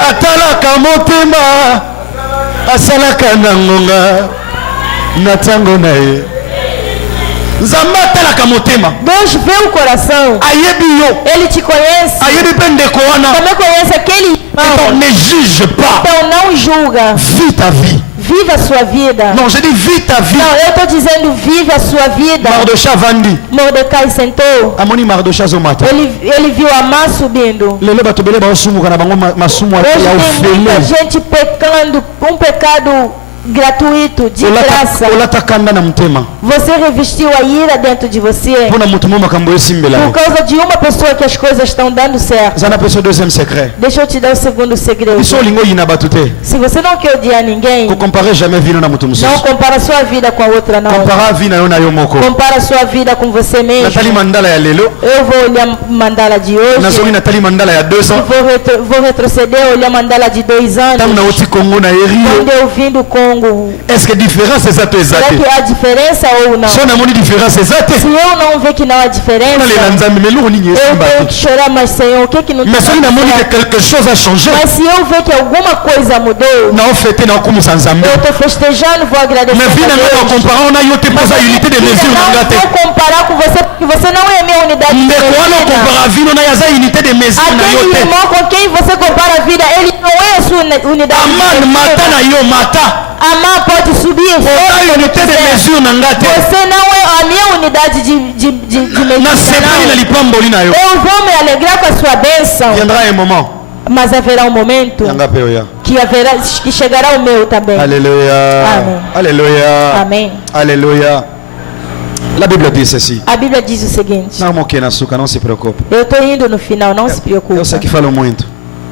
Atalaka motema. Asalaka na ngonga. Na tango na ye. Nzambe atalaka motema. Deus vê o coração. Ayebi yo. Ele te conhece. Ayebi pe ndeko wana. Também conhece aquele Donc irmão. ne juge pas. Então não julga. Vis ta vie. Viva a sua vida. Non, je dis vis ta vie. Não, eu estou dizendo viva a sua vida. Mardocha vandi. Mordecai sentou. Amoni Mardocha zomata. Ele viu a Amã subindo. Lelo bato bele baosumuka na bango masumu ya Hoje tem muita ofele. gente pecando, um pecado gratuito, de graça. Olata kanda na mutema. Você revestiu a ira dentro de você Pona mutu mo makambo esimbela. por causa de uma pessoa que as coisas estão dando certo. Zana peso deuxième secret. Deixa eu te dar o segundo segredo. Biso lingo yina batute. Se você não quer odiar ninguém, Ko comparer jamais vino na mutu não mususu. compara a sua vida com a outra, não. Compara vina yo na yo moko. Compara a sua vida com você mesmo. Natali mandala ya lelo. Eu vou olhar mandala de hoje. Nazongi Natali mandala ya 2 ans. Vou retroceder, olhar mandala de 2 anos. Tam na oti Congo na Erio. Quando eu vim do Congo, Est-ce que différence exato será exate? que há diferença ou não? So na moni différence exate. Se eu não ver que não há diferença, Na lela nzambe melo nini eu tenho esimbate. que chorar, mas Senhor, o que que não Mais soki na moni que certo? quelque chose a changé. Mas se eu ver que alguma coisa mudou, Na ofete na okumusa nzambe. eu estou festejando, vou agradecer Mais a vina Deus. ngana comparer on a yo te posa unité de mesure na Não ngate. vou comparar com você, porque você não é minha unidade de Ndeko wana medida. compara vino na yaza unité de mesure na yo Aquele te. irmão com quem você compara a vida, ele não é a sua unidade de Aman mata medida. na yo mata. Amar pode subir. Ota unité de mesure na ngate. Você não é a minha unidade de medida, Na sepeli na não. lipamboli na yo. Eu vou me alegrar com a sua bênção, Viendra un moment. mas haverá um momento Yanga pe oya. que chegará o meu também. Alléluia. Amen. Alléluia. Amém. Alléluia. La Bible dit ceci. A Bíblia diz o seguinte: Não mo na suka, não se preocupe. eu estou indo no final, não se preocupe. Eu sei que falam muito.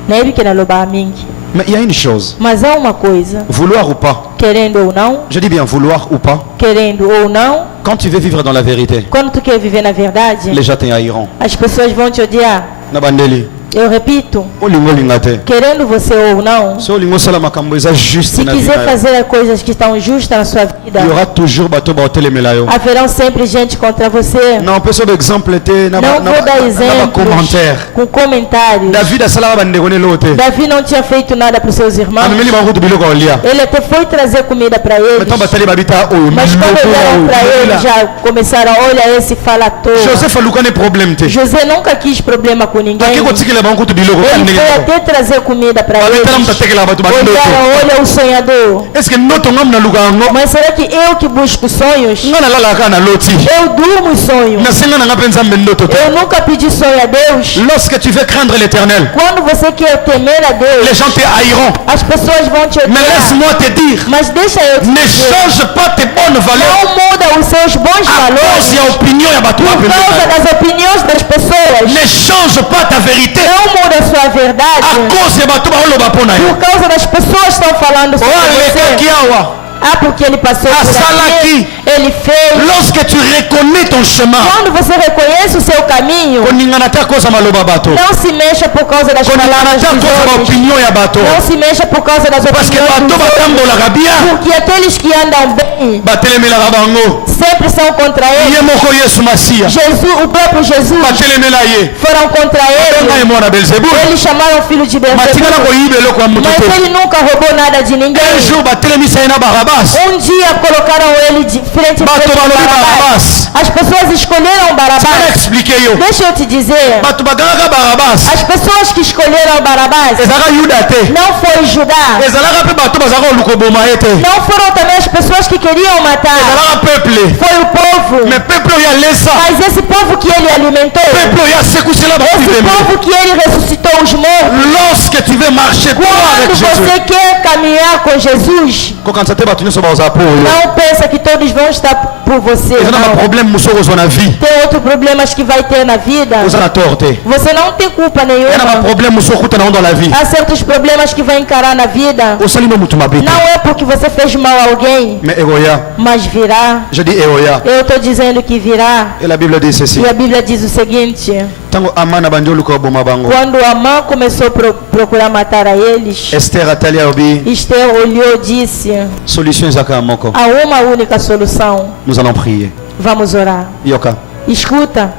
Não é que na loba mingi. Mais il y a une chose. Mas há uma coisa, Vouloir ou pas. querendo ou não, Je dis bien vouloir ou pas. querendo ou não, Quand tu veux vivre dans la vérité, quando tu quer viver na verdade, les gens te haïront. as pessoas vão te odiar. Na bandeli. Eu repito, Olingo lingate. querendo você ou não, So olingo sala makambo eza juste se na quiser vida. fazer as coisas que estão justas na sua vida, Il y aura toujours bateau ba hotelemela yo. haverão sempre gente contra você. Non, peut sobre exemple te na Não vou dar ba exemplos commentaire. com comentários. David asala ba ndeko ne lote. Davi não tinha feito nada para os seus irmãos. Amemeli ba kutu biloko olia. Ele até foi trazer comida para eles. Mettons batali babita oyo. Mas quando olharam para ele, Là. já começaram, olha esse fala à toa. Joseph aluka ne problème te. José nunca quis problema com ninguém. Aki kotikela ba kutu biloko Ele ndenge. foi até trazer comida para eles. Babetala mutatekela bato ba ndoto. Olharam, olha o sonhador. Est-ce que noto ngam na luka ngo? Mas será que eu que busco sonhos, Ngana lala kana loti. eu durmo os sonhos? Na senga na ngapenza ndoto te. Eu nunca pedi sonho a Deus. Lorsque tu veux craindre l'Éternel, Quando você quer temer a les Deus, gens te haïront. as pessoas vão te Mais odiar. laisse-moi te dire, Mas deixa eu te ne dizer, change pas tes bonnes valeurs não muda os seus bons à cause valores de l'opinion ya bato por wapembeni. causa das opiniões das pessoas. Ne change pas ta vérité Não muda a sua à verdade cause de bato baoloba pona yo. por causa das pessoas que estão falando sobre Olekaki você. awa. Ah, porque ele passou por Asalaki. aqui, ele fez. Lorsque tu reconnais ton chemin, Quando você reconhece o seu caminho, koningana te à cause ya maloba bato. não se mexa por causa das Koningana palavras te à dos cause ya outros. opinion ya bato. Não se mexa por causa das Parce que opiniões bato dos outros. batambolaka bien, Porque aqueles que andam bem batelemelaka bango. sempre são contra Ye ele. moko Yesu Masiya. Jesus, o próprio Jesus, Batelemela ye. foram contra Nga ye ele. mwana Belzebul. Eles chamaram o filho de Matikala Beelzebul. koyiba eloko ya mutu Mas te. ele nunca roubou nada de ninguém. Un jour batelemisa ye na Barabas. Um dia colocaram ele, frente Bato com balobi Barabás. Barabás. As pessoas escolheram Ça va Barabás. expliquer yo. Deixa eu te dizer, Bato baganga Barabás. as pessoas que escolheram Barabás Ezalaka Yuda te. não foi Judá. Ezalaka pe bato bazaka luko boma ete. Não foram também as pessoas que queriam matar. Ezalaka peuple. Foi o povo. Mais peuple ya lesa. Mas esse povo que ele alimentou, Peuple ya sekusela ba esse povo que ele ressuscitou os mortos, Lorsque tu veux marcher droit quando avec Jésus. você quer caminhar com Jesus, Kokanisa te bato nyonso baoza po yo. não pensa que todos vão estar por você. Eza na Não. problème mosusu ozwa na vie. Tem outros problemas que vai ter na vida. Oza na tort te. Você não tem culpa Eza na nenhuma. problème mosusu okuta na dans la vie. Há certos problemas que vai encarar na vida. Osali no mutu mabe te. Não é porque você fez mal a alguém, Mais egoya. mas virá. Je dis egoya. Eu estou dizendo que virá. Et la Bible dit ceci. E a Bíblia diz o seguinte: Tango amana bandi oluka boma bango. quando Amã começou a procurar matar a eles, Esther atali obi. Esther olhou e disse: Solution ezaka moko. há uma única solução. Nous allons prier. Vamos orar. Yoka. Escuta,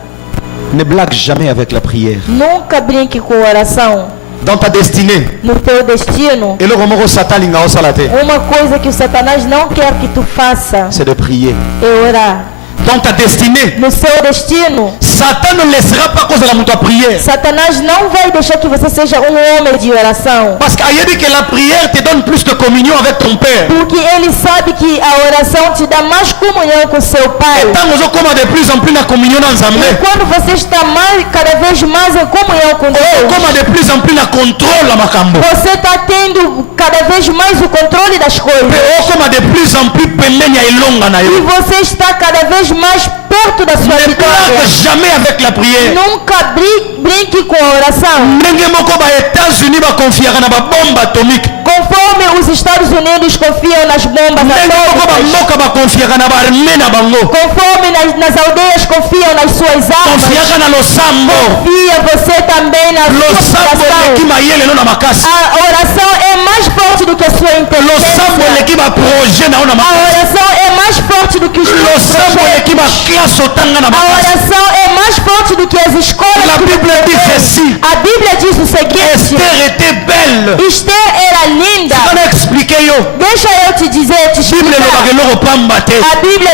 Ne blague jamais avec la prière. nunca brinque com oração. Dans ta destinée. No teu destino, eloko moko satan alinga osala te. uma coisa que o Satanás não quer que tu faça C'est de prier. é orar. Dans ta destinée. No seu destino, Satan ne laissera pas cause de la mutua prière. Satanás não vai deixar que você seja um homem de oração. Parce qu'il que la prière te donne plus de communion avec ton Père. Porque ele sabe que a oração te dá mais comunhão com seu Pai. Et tant que comme de plus en plus na communion dans E Zambé. quando você está cada vez mais em comunhão com Oh, Deus, comme de plus en plus na contrôle la makambo. você está tendo cada vez mais o controle das coisas. Oh, comme de plus en plus pembeni ya elonga na E yo. você está cada vez mais perto da sua Ne vitória. blague jamais avec la prière. Nunca brinque com a oração. Ndenge moko ba États-Unis ba confiera na ba bombe atomique. Conforme os Estados Unidos confiam nas bombas Ndenge moko ba atômicas, mboka ba confiera na ba armée na bango. conforme nas aldeias confiam nas suas armas, Confiera na losambo. confia você também na sua Losambo oração. eleki mayele no na makasi. A oração é mais forte do que a sua Losambo inteligência. eleki ba projet na ona A makasi. oração é mais forte do que os seus Losambo projetos. eleki ba classe otanga na A makasi. oração é mais forte do que as escolas. La que Bible você dit tem. ceci. A Bíblia diz o seguinte: Esther était belle. Esther era linda. On a expliqué yo. Deixa eu te dizer, te Bible explicar. lobaka eloko pamba te. A Bíblia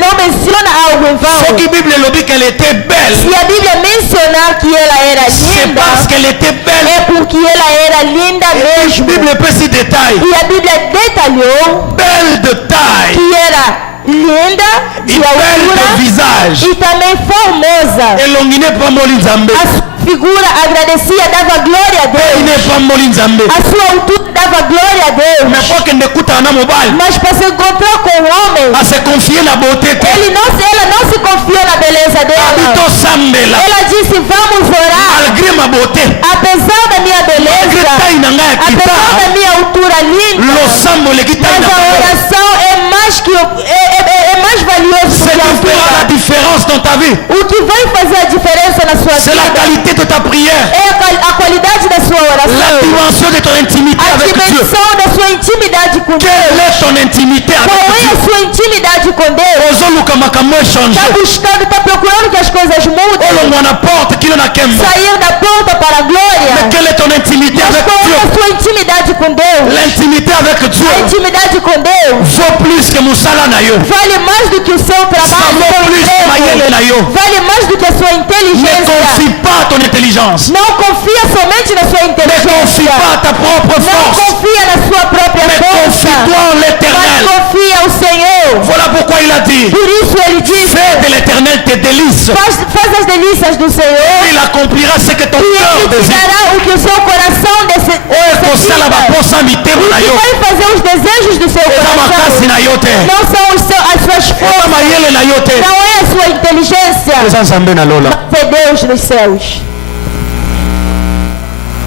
não menciona algo em vão. Soki Bible lobi qu'elle était belle. Se a Bíblia mencionar que ela era C'est linda, parce qu'elle était belle. é porque ela era linda La mesmo. Bible peut s'y détailler. E a Bíblia detalhou Belle de taille. que era linda Et de belle de altura visage. e também formosa. Elongine pamboli nzambe. A sua figura agradecia, dava glória a Ine Deus. pamboli nzambe. A sua altura dava glória a Mais Deus. pour qu'elle n'écoute un mobile. Mas para se encontrar com o homem, À se confier la beauté. ela não se confiou na beleza dela. Habito sambela. Ela disse: vamos orar. Malgré ma beauté. Apesar da minha Malgré beleza, taille na ngai ya apesar da kita. minha altura linda, Losambo leki taille mas na a bango. oração é mais que é mais valioso do C'est que a qui fera la altura. différence dans ta vie. O que vai fazer a diferença na sua C'est la vida qualité de ta prière. é a qualidade da sua La oração, dimension de ton intimité a avec Dieu. dimensão da sua intimidade com Quelle Deus. est ton intimité Qual avec é Dieu? a sua intimidade com Deus? Ozoluka makambo échanger. Está buscando, está procurando que as coisas mudem, Olongwa na porte kilo na kemba. sair da porta para a glória. Mais quelle est ton intimité Mas avec qual é Dieu? a sua intimidade com Deus? L'intimité avec Dieu A intimidade com Deus vaut plus que musala na yo. vale mais do que o seu Ça trabalho, vaut seu plus que mayele emprego. na yo. Vale mais do que a sua Ne inteligência. confie pas à ton intelligence. Não confia somente na sua Ne confie inteligência. pas à ta propre Não force. confia na sua própria Mais força. confie-toi en Mas l'éternel. confia ao Senhor. Voilà pourquoi il a dit, Por isso ele diz: fais de l'éternel tes délices. faz as delícias do Senhor Il accomplira ce que ton e cœur ele te désire. dará o que o seu coração Kosala necessita. baposa mitemo na E yo. vai fazer os desejos do seu Eza makasi coração. na yo te. Não são as suas Eza forças. mayele na yo te. Não é a sua inteligência. Eza nzambe na lola. Mas é Deus dos céus.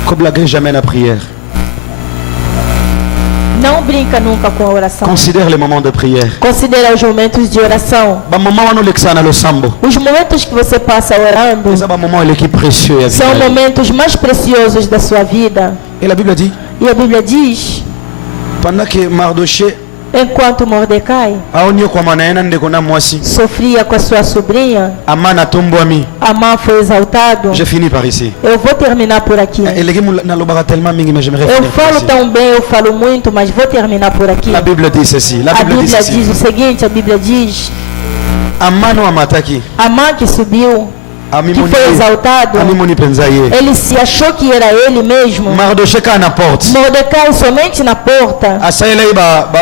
Koblage jamais la prière. Não brinca nunca com a oração. Considère les moments de prière. Considera os momentos de oração. Ba moment wana olekisa na losambo. Os momentos que você passa orando Eza ba moment eleki précieux ya são vie. momentos mais preciosos da sua vida. Et la Bible dit, E a Bíblia diz, pendant que Mardoché Enquanto Mordecai aoni kwa maana yana ndeko na mwasi sofria com a sua sobrinha, amana tombwami. Amã foi exaltado. Je finis par ici. Eu vou terminar por aqui. Eleki nalobaka tellement mingi, mais j'aimerais Eu finir par falo ici. tão bem, eu falo muito, mas vou terminar por aqui. La Bible dit ceci. La A Bible dit Bíblia ceci. diz o seguinte, a Bíblia diz, Amano amataki. Amã que subiu, que Amimoni. foi exaltado, Amimoni penzaye. ele se achou que era ele mesmo. Mardoché ka na porte. Mordecai somente na porta. Asaela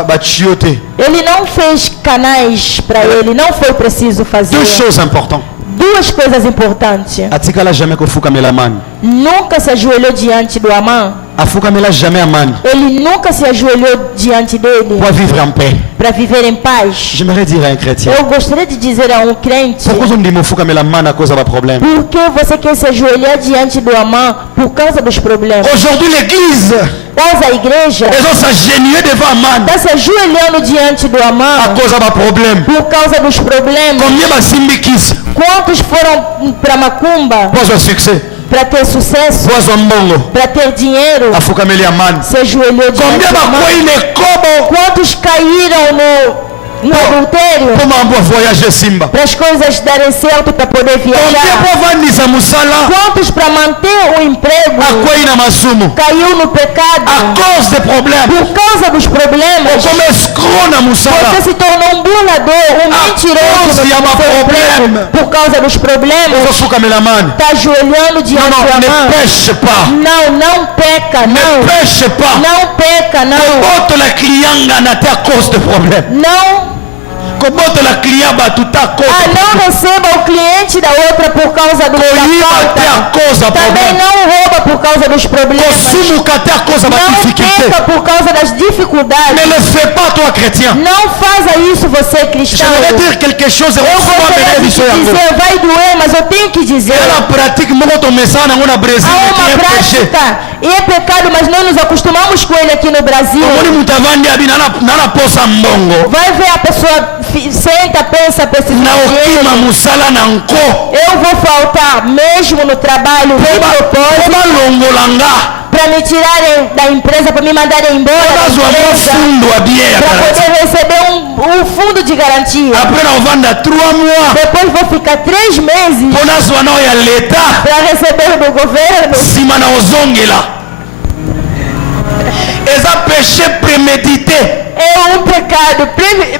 ba chiote. Ele não fez canais para ele, não foi preciso fazer. Deux choses importantes. Duas coisas importantes. Atikala jamais kofuka melaman. Nunca se ajoelhou diante do Amã. Afuka mela jamais amani. Ele nunca se ajoelhou diante dele Pour vivre en paix. para viver em paz. J'aimerais dire à un chrétien. Eu gostaria de dizer a um crente, Pourquoi on dit mofuka melaman à cause de problème? por que você quer se ajoelhar diante do Amã por causa dos problemas? Aujourd'hui l'église, Mas a igreja elles ont s'agenouiller devant Aman está se ajoelhando diante do à Amã cause de problème. por causa dos problemas. Combien basimbikis Quantos foram para Macumba pour son succès, para ter sucesso, pour son bongo, para ter dinheiro? afuka meli Aman. Se ajoelhou diante Combien do Amã. bakwai ne kobo Quantos caíram no adultério pour m'envoyer voyager Simba. para as coisas darem certo para poder Combien viajar? pour vandisa musala Quantos para manter o emprego akwai na masumu caiu no pecado à cause des problèmes. por causa dos problemas? Comme escroc na musala. Você se tornou um burlador, um mentiroso causa no de seu problema. emprego por causa dos problemas. Afuka melaman. Está ajoelhando Non, diante non, do ne Amã. pêche pas. Não peca, Ne não. pêche pas. Não peca, não. Koboto la client na te à cause des problèmes. Não. Koboto la client ba tout à cause. Não receba o cliente da outra por causa do da Koyiba te à falta. cause de Também problème. não rouba por causa dos problemas. Kosumuka te à cause de Não difficulté. peca por causa das Ne dificuldades. le fais pas toi chrétien. Não faça isso, você cristão. J'aimerais dire quelque chose et Eu gostaria de te on dizer, vai doer, mas eu tenho que dizer. la pratique moko to mesana ngona Brésil Há qui uma est péché. prática, e é pecado, mas não nos acostumamos com ele aqui no Brasil. Omoni mutavandi abina na posa mbongo. Vai ver a pessoa senta, pensa, precisa Na de okima dinheiro. musala na nko. Eu vou faltar mesmo no trabalho de propósito Oba longolanga. para me tirarem da empresa, para me mandarem embora da Bazwa empresa, fundo abie ya para karate. poder receber um fundo de garantia. Après na ovanda 3 mois. Depois vou ficar 3 meses Mpona azwa nao ya leta. para receber do governo. Sima na ozongela. Eza péché prémédité. É um pecado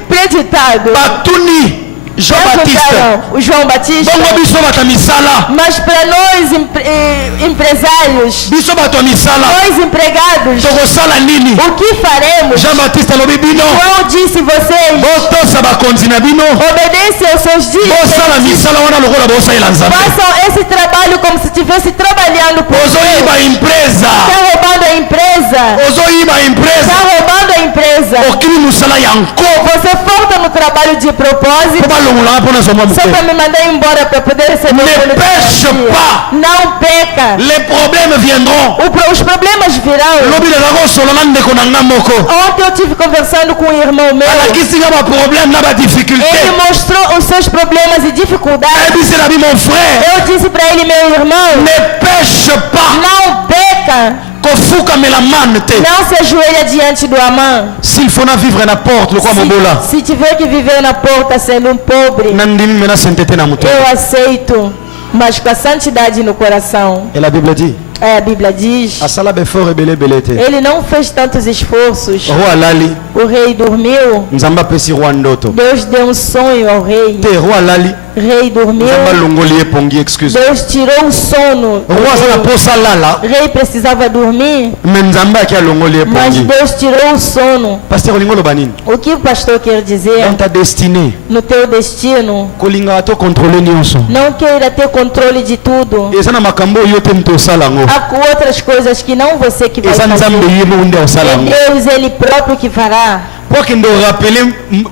preditado. Batuni Jean Baptiste. Perguntaram o João Batista. Bongo biso bata misala. Mas para nós empresários, Biso bato misala. nós empregados, Tokosala nini? o que faremos? Jean Baptiste alobi bino. João disse vocês, Botosa bakonzi na bino. obedecem aos seus Bosala dias. misala wana lokola bosalela nzambe. Façam esse trabalho como se estivesse trabalhando por Deus. Ozoyiba empresa. Está roubando a empresa. Ozoyiba Está empresa. roubando a empresa. Okili musala ya nko. Você falta no trabalho de propósito Po balongola mpona zoma só para moke. me mandar embora para poder receber Ne o fundo de pêche garantia. pas. Não peca. Les problèmes viendront. Os problemas virão. Lobi nazala kosola na ndeko na nga moko. Ontem eu estive conversando com um irmão meu. Alakisi nga baproblème na badifficulté. Ele mostrou os seus problemas e dificuldades. Ayebisi na bi mon frère. Eu disse para ele, meu irmão, Ne pêche pas. não peca. Kofukamela man te. Não se ajoelha diante do Amã. S'il faut na vivre na porte lokwa mobola. Se tiver que viver na porta sendo um pobre, Na ndimi mena sentete na muto. eu aceito, mas com a santidade no coração. Et la Bible dit. A Bíblia diz, Asala befort ebele ebele te. ele não fez tantos esforços. Roi alali. O rei dormiu, Nzamba pesi roi ndoto. Deus deu um sonho ao rei. Te roi alali. Rei dormiu, Nzamba longoli epongi excuse. Deus tirou o sono. do Roi azala rei. posa lala. Rei precisava dormir, Mais nzamba aki alongoli mas epongi. Deus tirou o sono. Pasteur olingo loba nini? O que o pastor quer dizer? Dans ta destinée. No teu destino, Kolinga to contrôler nyonso. não queira ter controle de tudo. Eza na makambo oyo te mutu osala yango. Há outras coisas que não você que vai Eza fazer. nzambe ye mo nde osala É yango. Deus ele próprio que fará. Po kende rappeler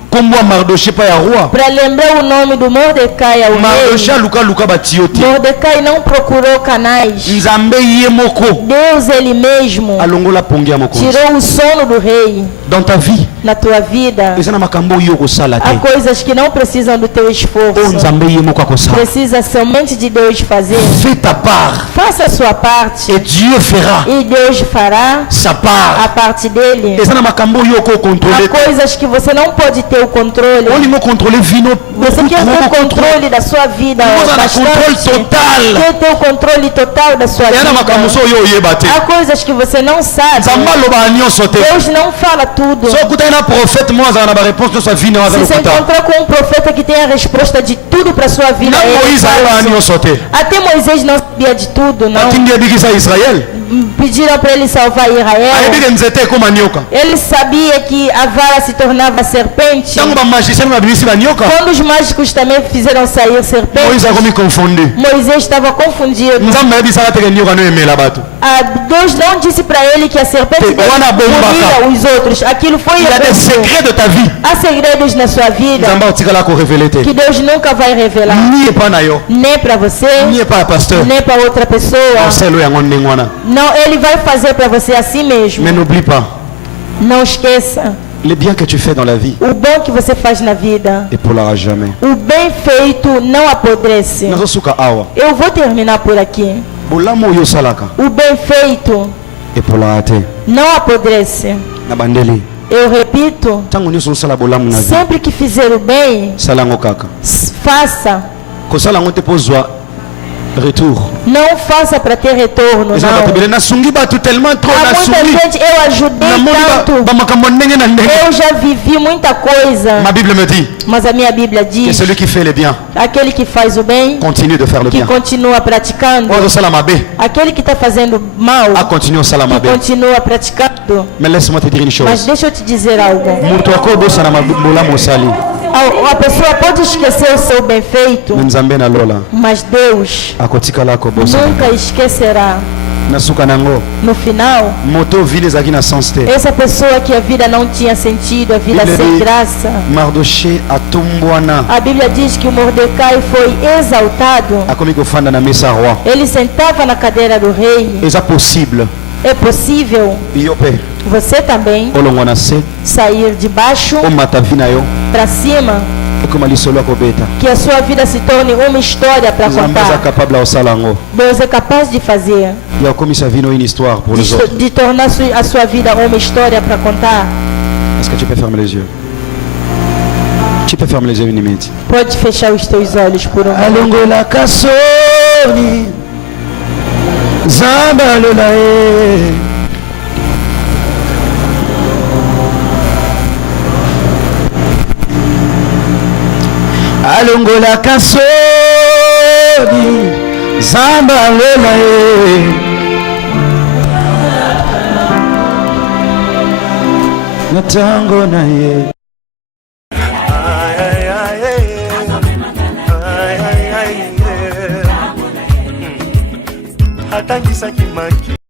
kombo ya Mardoché pa ya roi. Para lembrar o nome do Mordecai ao Mardoché rei. aluka batio te. Mordecai não procurou canais. Nzambe ye moko Deus ele mesmo alongola pongi ya mokonzi. tirou o sono do rei Dans ta vie, na tua vida. eza na makambo oyo okosala Há te. coisas que não precisam do teu O esforço. nzambe ye moko akosala. Precisa somente de Deus fazer. Fais ta part Faça a sua parte et Dieu fera e Deus fará sa a part. parte dele. Eza na makambo oyo okokontrole coisas que você não pode ter o controle. On me contrôler vino. Você quer ter o controle da sua vida. Controle total. Quer ter o controle total da sua vida. Há coisas que você não sabe. Deus não fala tudo. Se você encontrou com um profeta que tem a resposta de tudo para sua vida, até Moisés não sabia de tudo, não. Pediram para ele salvar Israel. Ele sabia que a vara se tornava serpente. Quando os mágicos também fizeram sair serpente, Moisés estava confundido. Deus não disse para ele que a serpente punía os outros. Aquilo foi há segredos na sua vida que Deus nunca vai revelar, nem para você, nem para outra pessoa. Não, ele vai fazer para você assim mesmo. Mais n'oublie pas. Não esqueça. Le bien que tu fais dans la vie. O bem que você faz na vida. Épolera jamais. O bem feito não apodrece. Eu vou terminar por aqui. O bem feito não apodrece. Eu repito. Sempre que fizer o bem, faça. Retour. Não faça para ter retorno, não. Há muita gente, eu ajudei tanto, eu já vivi muita coisa. Ma Bible me dit, mas a minha Bíblia diz que celui qui fait le bien, aquele que faz o bem, continue de faire le bien. Que continua praticando. Aquele que está fazendo mal, que continua praticando. Mais laisse-moi te dire une chose. Mas deixa eu te dizer algo. A pessoa pode esquecer o seu bem feito, mas Deus nunca esquecerá. No final, essa pessoa que a vida não tinha sentido, a vida sem graça, a Bíblia diz que o Mordecai foi exaltado. Ele sentava na cadeira do rei. É possível você também sair de baixo para cima, que a sua vida se torne uma história para contar. Deus é capaz de fazer, de tornar a sua vida uma história para contar. Est-ce que tu peux fermer les yeux? Tu peux fermer les yeux une minute. Pode fechar os teus olhos por um minuto. Zambalolae Alongola kasoni Zambalolae Natango nae atangisa kimaki